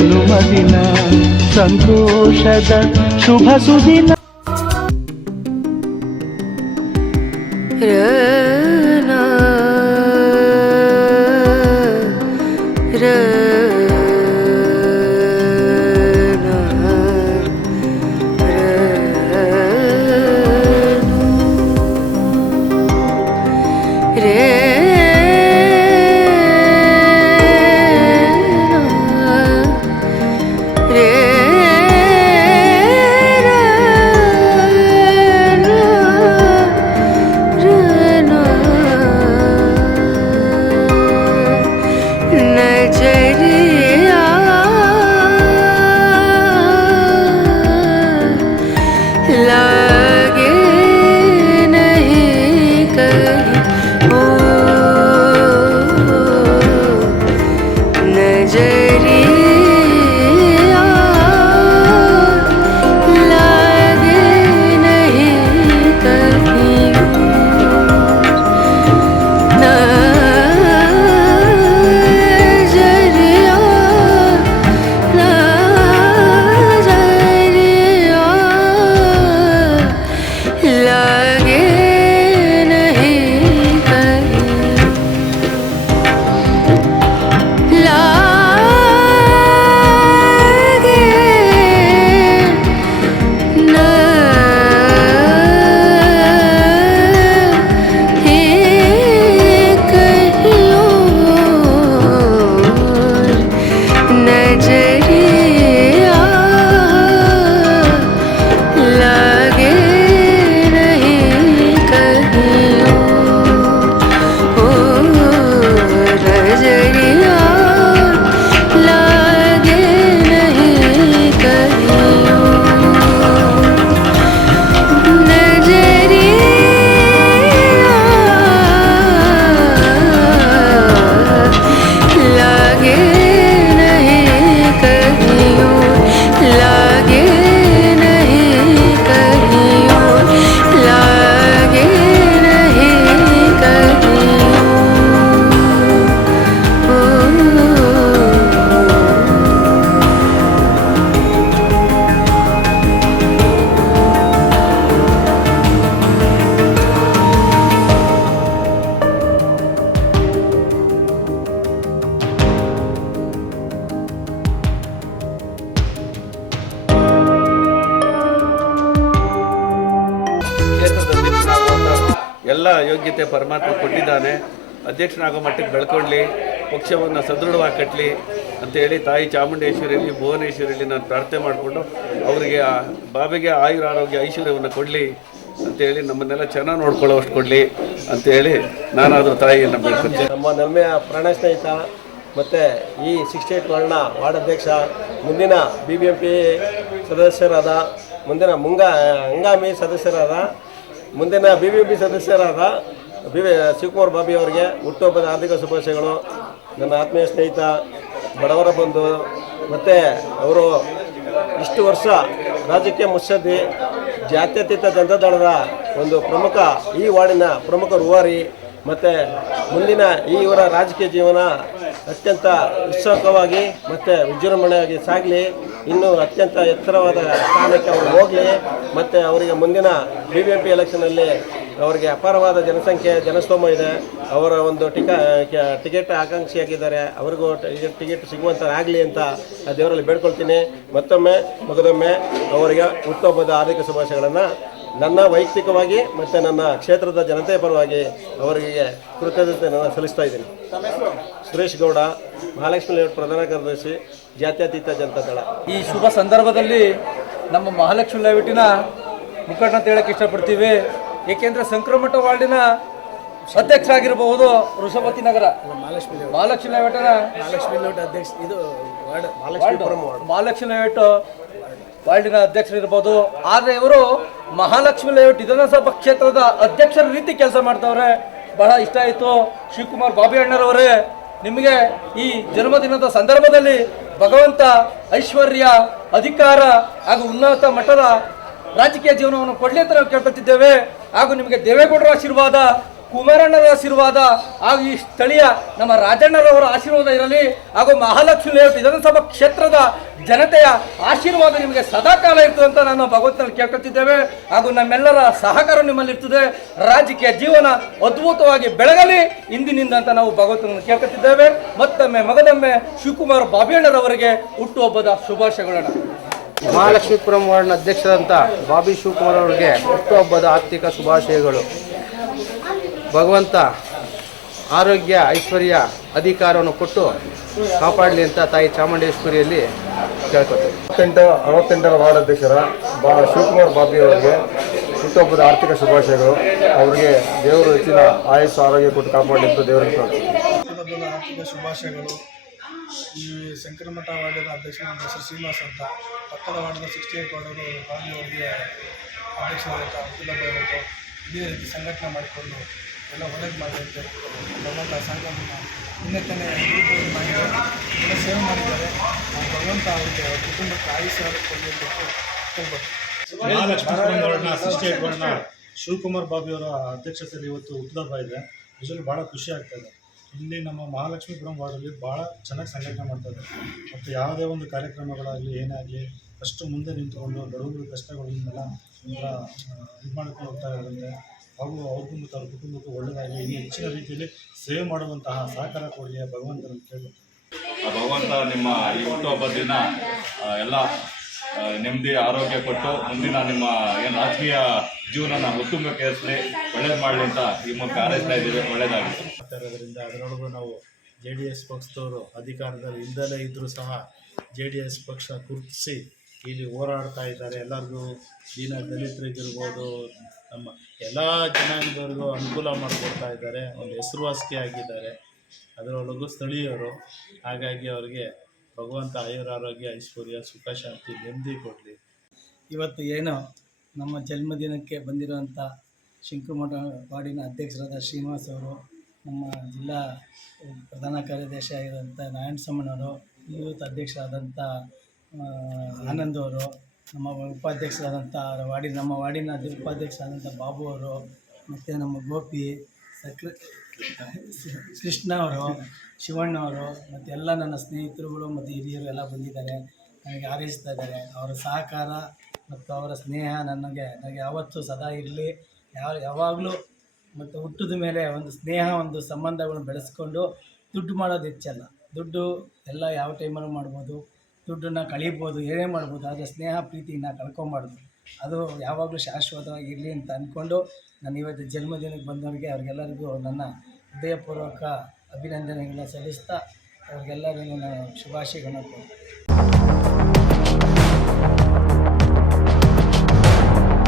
ಜನುಮದಿನ ಸಂತೋಷದ ಶುಭ ಸುದಿನ. ಎಲ್ಲ ಯೋಗ್ಯತೆ ಪರಮಾತ್ಮ ಕೊಟ್ಟಿದ್ದಾನೆ. ಅಧ್ಯಕ್ಷನಾಗೋ ಮಟ್ಟಕ್ಕೆ ಬೆಳ್ಕೊಳ್ಳಿ. ಪಕ್ಷವನ್ನು ಸದೃಢವಾಗಿ ಕಟ್ಟಲಿ ಅಂತೇಳಿ ತಾಯಿ ಚಾಮುಂಡೇಶ್ವರಿಯಲ್ಲಿ, ಭುವನೇಶ್ವರಿಯಲ್ಲಿ ನಾನು ಪ್ರಾರ್ಥನೆ ಮಾಡಿಕೊಂಡು ಅವರಿಗೆ ಬಾಬೆಗೆ ಆಯುರ ಆರೋಗ್ಯ ಐಶ್ವರ್ಯವನ್ನು ಕೊಡಲಿ ಅಂತೇಳಿ ನಮ್ಮನ್ನೆಲ್ಲ ಚೆನ್ನಾಗಿ ನೋಡ್ಕೊಳ್ಳೋಷ್ಟು ಕೊಡಲಿ ಅಂತೇಳಿ ನಾನಾದರೂ ತಾಯಿಯನ್ನು ಬೆಳ್ಕೊಳ್ತೀನಿ ನಮ್ಮ ನಮ್ಮೆಯ ಪ್ರಾಣ ಸ್ನೇಹಿತ ಮತ್ತು ಈ ಸಿಕ್ಸ್ಟಿ ಏಟ್ ವಾರ್ಡ್ನ ವಾರ್ಡ್ ಅಧ್ಯಕ್ಷ, ಮುಂದಿನ ಬಿ ಬಿ ಎಂ ಪಿ ಸದಸ್ಯರಾದ, ಮುಂದಿನ ಮುಂಗ, ಹಂಗಾಮಿ ಸದಸ್ಯರಾದ ಮುಂದಿನ ಬಿ ಬಿ ಪಿ ಸದಸ್ಯರಾದ ಬಿ ವಿ ಶಿವಕುಮಾರ್ ಬಾಬಿ ಅವರಿಗೆ ಹುಟ್ಟುಹಬ್ಬದ ಆರ್ಥಿಕ ಶುಭಾಶಯಗಳು. ನನ್ನ ಆತ್ಮೀಯ ಸ್ನೇಹಿತ, ಬಡವರ ಬಂಧು, ಮತ್ತು ಅವರು ಇಷ್ಟು ವರ್ಷ ರಾಜಕೀಯ ಮುತ್ಸದ್ದಿ, ಜಾತ್ಯತೀತ ಜನತಾದಳದ ಒಂದು ಪ್ರಮುಖ ಈ ವಾರ್ಡಿನ ಪ್ರಮುಖ ರೂವಾರಿ ಮತ್ತು ಮುಂದಿನ ಈ ಇವರ ರಾಜಕೀಯ ಜೀವನ ಅತ್ಯಂತ ಉತ್ಸುಕವಾಗಿ ಮತ್ತು ವಿಜೃಂಭಣೆಯಾಗಿ ಸಾಗಲಿ. ಇನ್ನೂ ಅತ್ಯಂತ ಎತ್ತರವಾದ ಸ್ಥಾನಕ್ಕೆ ಅವರು ಹೋಗಲಿ. ಮತ್ತು ಅವರಿಗೆ ಮುಂದಿನ ಬಿ ಬಿ ಎಂ ಪಿ ಎಲೆಕ್ಷನಲ್ಲಿ ಅವರಿಗೆ ಅಪಾರವಾದ ಜನಸಂಖ್ಯೆ, ಜನಸ್ತೋಮ ಇದೆ. ಅವರ ಒಂದು ಟಿಕ ಟಿಕೆಟ್ ಆಕಾಂಕ್ಷಿಯಾಗಿದ್ದಾರೆ. ಅವರಿಗೂ ಟಿಕೆಟ್ ಸಿಗುವಂಥದ್ದಾಗಲಿ ಅಂತ ದೇವರಲ್ಲಿ ಬೇಡ್ಕೊಳ್ತೀನಿ. ಮತ್ತೊಮ್ಮೆ, ಮಗದೊಮ್ಮೆ ಅವರಿಗೆ ಹುಟ್ಟುಹಬ್ಬದ ಆರ್ಥಿಕ ಶುಭಾಶಯಗಳನ್ನು ನನ್ನ ವೈಯಕ್ತಿಕವಾಗಿ ಮತ್ತು ನನ್ನ ಕ್ಷೇತ್ರದ ಜನತೆಯ ಪರವಾಗಿ ಅವರಿಗೆ ಕೃತಜ್ಞತೆ ನಾನು ಸಲ್ಲಿಸ್ತಾ ಇದ್ದೀನಿ. ಸುರೇಶ್ ಗೌಡ, ಮಹಾಲಕ್ಷ್ಮಿ ಲೇಔಟ್ ಪ್ರಧಾನ ಕಾರ್ಯದರ್ಶಿ, ಜಾತ್ಯತೀತ ಜನತಾದಳ ಈ ಶುಭ ಸಂದರ್ಭದಲ್ಲಿ ನಮ್ಮ ಮಹಾಲಕ್ಷ್ಮಿ ಲೇಔಟಿನ ಮುಖಂಡ ಅಂತ ಹೇಳಕ್ಕೆ ಇಷ್ಟಪಡ್ತೀವಿ. ಏಕೆಂದರೆ ಸಂಕ್ರಮಠ ವಾರ್ಡಿನ ಅಧ್ಯಕ್ಷರಾಗಿರಬಹುದು ಋಷಭತಿ ನಗರ. ಮಹಾಲಕ್ಷ್ಮಿ ಲೇಔಟಿನ ಮಹಾಲಕ್ಷ್ಮಿ ಲೇಔಟ್ ವಾರ್ಡಿನ ಅಧ್ಯಕ್ಷರಿರ್ಬೋದು. ಆದ್ರೆ ಇವರು ಮಹಾಲಕ್ಷ್ಮಿ ಲೇಔಟ್ ವಿಧಾನಸಭಾ ಕ್ಷೇತ್ರದ ಅಧ್ಯಕ್ಷರ ರೀತಿ ಕೆಲಸ ಮಾಡ್ತವ್ರೆ. ಬಹಳ ಇಷ್ಟ ಆಯಿತು. ಶಿವಕುಮಾರ್ ಬಾಬಿ ಅಣ್ಣರವರೇ ನಿಮಗೆ ಈ ಜನ್ಮದಿನದ ಸಂದರ್ಭದಲ್ಲಿ ಭಗವಂತ ಐಶ್ವರ್ಯ ಅಧಿಕಾರ ಹಾಗೂ ಉನ್ನತ ಮಟ್ಟದ ರಾಜಕೀಯ ಜೀವನವನ್ನು ಕೊಡಲಿ ಅಂತ ನಾವು ಕೇಳ್ಕೊತಿದ್ದೇವೆ ಹಾಗೂ ನಿಮಗೆ ದೇವೇಗೌಡರ ಆಶೀರ್ವಾದ ಕುಮಾರಣ್ಣರ ಆಶೀರ್ವಾದ ಹಾಗೂ ಈ ಸ್ಥಳೀಯ ನಮ್ಮ ರಾಜಣ್ಣರವರ ಆಶೀರ್ವಾದ ಇರಲಿ ಹಾಗೂ ಮಹಾಲಕ್ಷ್ಮಿ ಲೇಔಟ್ ವಿಧಾನಸಭಾ ಕ್ಷೇತ್ರದ ಜನತೆಯ ಆಶೀರ್ವಾದ ನಿಮಗೆ ಸದಾಕಾಲ ಇರ್ತದೆ ಅಂತ ನಾನು ಭಗವಂತನಲ್ಲಿ ಕೇಳ್ಕೊತಿದ್ದೇವೆ ಹಾಗೂ ನಮ್ಮೆಲ್ಲರ ಸಹಕಾರ ನಿಮ್ಮಲ್ಲಿ ಇರ್ತದೆ. ರಾಜಕೀಯ ಜೀವನ ಅದ್ಭುತವಾಗಿ ಬೆಳಗಲಿ ಇಂದಿನಿಂದ ಅಂತ ನಾವು ಭಗವಂತನನ್ನು ಕೇಳ್ಕೊತಿದ್ದೇವೆ ಮತ್ತೊಮ್ಮೆ ಮಗದೊಮ್ಮೆ ಶಿವಕುಮಾರ್ ಬಾಬಿಯಣ್ಣರವರಿಗೆ ಹುಟ್ಟುಹಬ್ಬದ ಶುಭಾಶಯಗಳನ್ನ. ಮಹಾಲಕ್ಷ್ಮೀಪುರಂ ವಾರ್ಡ್ನ ಅಧ್ಯಕ್ಷರಂತ ಬಾಬಿ ಶಿವಕುಮಾರ್ ಅವರಿಗೆ ಹುಟ್ಟುಹಬ್ಬದ ಆರ್ಥಿಕ ಶುಭಾಶಯಗಳು. ಭಗವಂತ ಆರೋಗ್ಯ ಐಶ್ವರ್ಯ ಅಧಿಕಾರವನ್ನು ಕೊಟ್ಟು ಕಾಪಾಡಲಿ ಅಂತ ತಾಯಿ ಚಾಮುಂಡೇಶ್ವರಿಯಲ್ಲಿ ಕೇಳ್ಕೊತೇವೆ. ಅರವತ್ತೆಂಟು ಅರವತ್ತೆಂಟರ ವಾರ್ಡ್ ಅಧ್ಯಕ್ಷರ ಬಾ ಶಿವಕುಮಾರ್ ಬಾಬಿ ಅವರಿಗೆ ಹುಟ್ಟುಹಬ್ಬದ ಆರ್ಥಿಕ ಶುಭಾಶಯಗಳು. ಅವರಿಗೆ ದೇವರು ಹೆಚ್ಚಿನ ಆಯುಸ್ಸು ಆರೋಗ್ಯ ಕೊಟ್ಟು ಕಾಪಾಡಲಿ ಅಂತ ದೇವರಿಗೆ ಆರ್ಥಿಕ ಶುಭಾಶಯಗಳು. ಈ ಶಂಕರಮಠ ವಾರ್ಡದ ಅಧ್ಯಕ್ಷ ಶ್ರೀನಿವಾಸ್ ಅಂತ ಪಕ್ಕದ ವಾರ್ಡದ ಸಿಕ್ಸ್ಟಿ ಏಟ್ ವಾರ್ಡರು ಬಾಬಿ ಅವರಿಗೆ ಅಧ್ಯಕ್ಷರಾದಂಥ ಅಬ್ದುಲ್ಲಾ ಇದೇ ರೀತಿ ಸಂಘಟನೆ ಮಾಡಿಕೊಂಡು ಎಲ್ಲ ಒಳ್ಳೇದು ಮಾಡಬೇಕು ಭಗವಂತ ಸಂಘವನ್ನು ಮಾಡಿದ್ದಾರೆ. ಎಲ್ಲ ಸೇವೆ ಮಾಡಿದ್ದಾರೆ. ಭಗವಂತ ಅವರಿಗೆ ಅವ್ರ ಕುಟುಂಬಕ್ಕೆ ಆಯುಷ್ಯ ಕೊಡಬೇಕು ಶಿವಕುಮಾರ್ ಬಾಬಿ ಅವರ ಅಧ್ಯಕ್ಷತೆಯಲ್ಲಿ ಇವತ್ತು ಹುಟ್ಟುಹಬ್ಬ ಇದೆ ನಿಜವಾಗ್ಲೂ ಭಾಳ ಖುಷಿ ಆಗ್ತಾ ಇದೆ. ಇಲ್ಲಿ ನಮ್ಮ ಮಹಾಲಕ್ಷ್ಮೀಪುರಂ ವಾರ್ಡಲ್ಲಿ ಭಾಳ ಚೆನ್ನಾಗಿ ಸಂಘಟನೆ ಮಾಡ್ತಾ ಇದೆ. ಮತ್ತು ಯಾವುದೇ ಒಂದು ಕಾರ್ಯಕ್ರಮಗಳಾಗಲಿ ಏನಾಗಲಿ ಅಷ್ಟು ಮುಂದೆ ನಿಂತ್ಕೊಂಡು ಬಡವರು ಕಷ್ಟಗಳನ್ನೆಲ್ಲ ಇದು ಮಾಡ್ಕೊಂಡು ಹೋಗ್ತಾ ಇರೋದ್ರಿಂದ ಹಾಗೂ ಅವ್ರಿಗೂ ಮತ್ತು ಅವ್ರ ಕುಟುಂಬಕ್ಕೂ ಒಳ್ಳೆಯದಾಗಿ ಇನ್ನೂ ಹೆಚ್ಚಿನ ರೀತಿಯಲ್ಲಿ ಸೇವೆ ಮಾಡುವಂತಹ ಸಹಕಾರ ಕೊಡಲಿ ಭಗವಂತನ ಕೇಳಿ ಆ ಭಗವಂತ ನಿಮ್ಮ ಈ ಹುಟ್ಟುಹಬ್ಬದ ದಿನ ಎಲ್ಲ ನೆಮ್ಮದಿ ಆರೋಗ್ಯ ಕೊಟ್ಟು ಮುಂದಿನ ನಿಮ್ಮ ಏನು ರಾಜಕೀಯ ಜೀವನನ ಉತ್ತುಂಗಕ್ಕೆ ಏರಿಸಲಿ. ಒಳ್ಳೇದು ಮಾಡಲಿ ಅಂತ ಈ ಮೂಲಕ ಹಾರೈಸ್ತಾ ಇದ್ದೀವಿ. ಇರೋದ್ರಿಂದ ಅದರೊಳಗೂ ನಾವು ಜೆ ಡಿ ಎಸ್ ಪಕ್ಷದವರು ಅಧಿಕಾರದಲ್ಲಿ ಹಿಂದಲೇ ಇದ್ದರೂ ಸಹ ಜೆ ಡಿ ಎಸ್ ಪಕ್ಷ ಗುರುತಿಸಿ ಇಲ್ಲಿ ಹೋರಾಡ್ತಾ ಇದ್ದಾರೆ. ಎಲ್ಲರಿಗೂ ದೀನ ದಲಿತರಿಗಿರ್ಬೋದು, ನಮ್ಮ ಎಲ್ಲ ಜನಾಂಗದವ್ರಿಗೂ ಅನುಕೂಲ ಮಾಡಿಕೊಡ್ತಾ ಇದ್ದಾರೆ. ಒಂದು ಹೆಸರುವಾಸಿ ಆಗಿದ್ದಾರೆ. ಅದರೊಳಗೂ ಸ್ಥಳೀಯರು. ಹಾಗಾಗಿ ಅವರಿಗೆ ಭಗವಂತ ಆಯುರಾರೋಗ್ಯ ಐಶ್ವರ್ಯ, ಸುಖ, ಶಾಂತಿ, ನೆಮ್ಮದಿ ಕೊಡಲಿ. ಇವತ್ತು ಏನು ನಮ್ಮ ಜನ್ಮದಿನಕ್ಕೆ ಬಂದಿರುವಂಥ ಶಂಕುಮಠ ವಾರ್ಡಿನ ಅಧ್ಯಕ್ಷರಾದ ಶ್ರೀನಿವಾಸ್ ಅವರು, ನಮ್ಮ ಜಿಲ್ಲಾ ಪ್ರಧಾನ ಕಾರ್ಯದರ್ಶಿ ಆಗಿರುವಂಥ ನಾರಾಯಣಸ್ವಾಮಣ್ಣವರು ಯೂತ್ ಅಧ್ಯಕ್ಷರಾದಂಥ ಆನಂದ್ ಅವರು, ನಮ್ಮ ಉಪಾಧ್ಯಕ್ಷರಾದಂಥ ವಾಡಿ, ನಮ್ಮ ವಾರ್ಡಿನ ಉಪಾಧ್ಯಕ್ಷರಾದಂಥ ಬಾಬು ಅವರು, ಮತ್ತು ನಮ್ಮ ಗೋಪಿ ಕೃಷ್ಣ ಅವರು, ಶಿವಣ್ಣ ಅವರು, ಮತ್ತು ಎಲ್ಲ ನನ್ನ ಸ್ನೇಹಿತರುಗಳು ಮತ್ತು ಹಿರಿಯರು ಎಲ್ಲ ಬಂದಿದ್ದಾರೆ. ನನಗೆ ಹಾರೈಸ್ತಾ ಇದ್ದಾರೆ. ಅವರ ಸಹಕಾರ ಮತ್ತು ಅವರ ಸ್ನೇಹ ನನಗೆ ನನಗೆ ಯಾವತ್ತೂ ಸದಾ ಇರಲಿ. ಯಾವ, ಯಾವಾಗಲೂ ಮತ್ತು ಹುಟ್ಟಿದ ಮೇಲೆ ಒಂದು ಸ್ನೇಹ, ಒಂದು ಸಂಬಂಧಗಳನ್ನು ಬೆಳೆಸ್ಕೊಂಡು ದುಡ್ಡು ಮಾಡೋದು ಹೆಚ್ಚಲ್ಲ. ದುಡ್ಡು ಎಲ್ಲ ಯಾವ ಟೈಮಲ್ಲೂ ಮಾಡ್ಬೋದು. ದುಡ್ಡನ್ನು ಕಳೀಬೋದು, ಏನೇ ಮಾಡ್ಬೋದು, ಆದರೆ ಸ್ನೇಹ ಪ್ರೀತಿನ ಕಳ್ಕೊಬಾರ್ದು. ಅದು ಯಾವಾಗಲೂ ಶಾಶ್ವತವಾಗಿರಲಿ ಅಂತ ಅಂದ್ಕೊಂಡು ನಾನು ಇವತ್ತು ಜನ್ಮದಿನಕ್ಕೆ ಬಂದವರಿಗೆ ಅವ್ರಿಗೆಲ್ಲರಿಗೂ ನನ್ನ ಹೃದಯಪೂರ್ವಕ ಅಭಿನಂದನೆಗಳನ್ನ ಸಲ್ಲಿಸ್ತಾ ಅವ್ರಿಗೆಲ್ಲರಿಗೂ ನಾನು ಶುಭಾಶಯಗಳನ್ನ